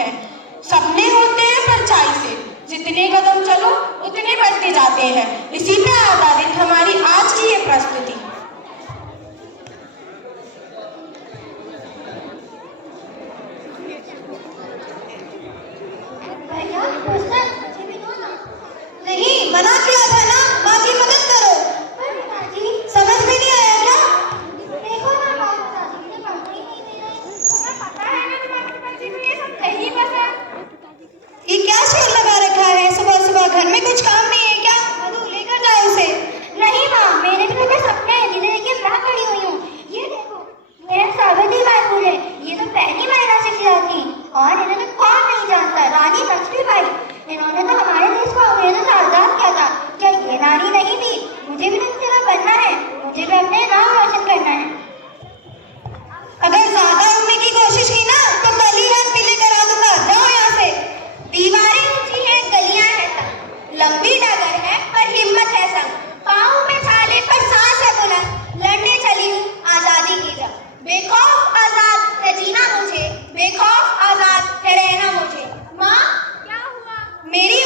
है। सपने होते हैं परछाई से, जितने कदम चलो उतने बढ़ते जाते हैं। इसी पे आधारित हमारी आज की ये प्रस्तुति। भैया मुझे भी दो ना। नहीं, मना किया था ना, माँ की मदद करो। पर माँ जी समझ में नहीं आया क्या? देखो ना माँ, दादी मुझे पढ़ने ही नहीं दे रही। तुम्हें पता है ना तुम्हारी बच्ची को ये सब नहीं पसंद। ये क्या शेर लगा रखा है सुबह सुबह? घर में कुछ काम नहीं है क्या? मधु लेकर जाओ उसे। नहीं माँ, मेरे भी तो सपने हैं जिन्हें लेकर मैं खड़ी हुई हूँ। ये देखो, मेरा सावित्री बाई फूले, ये तो पहली महिला शिक्षा थी और इन्हें तो कौन नहीं जानता, रानी लक्ष्मीबाई। इन्होंने तो हमारे देश को अंग्रेजों से आजाद किया था। क्या ये नारी नहीं थी? मुझे भी तो इनकी तरह बनना है, मुझे भी अपने नाम रोशन करना है। अगर ज्यादा उड़ने की कोशिश की ना तो गली रंग पीले करा दूंगा। जाओ यहाँ से। दीवारें ऊंची है, गलियां है तंग, लंबी डगर है पर हिम्मत है संग, पाँव में छाले पर सांस है बुलंद, लड़ने चली हूँ आजादी की जंग। बेखौफ आजाद है जीना मुझे, बेखौफ आजाद है रहना मुझे। माँ क्या हुआ? मेरी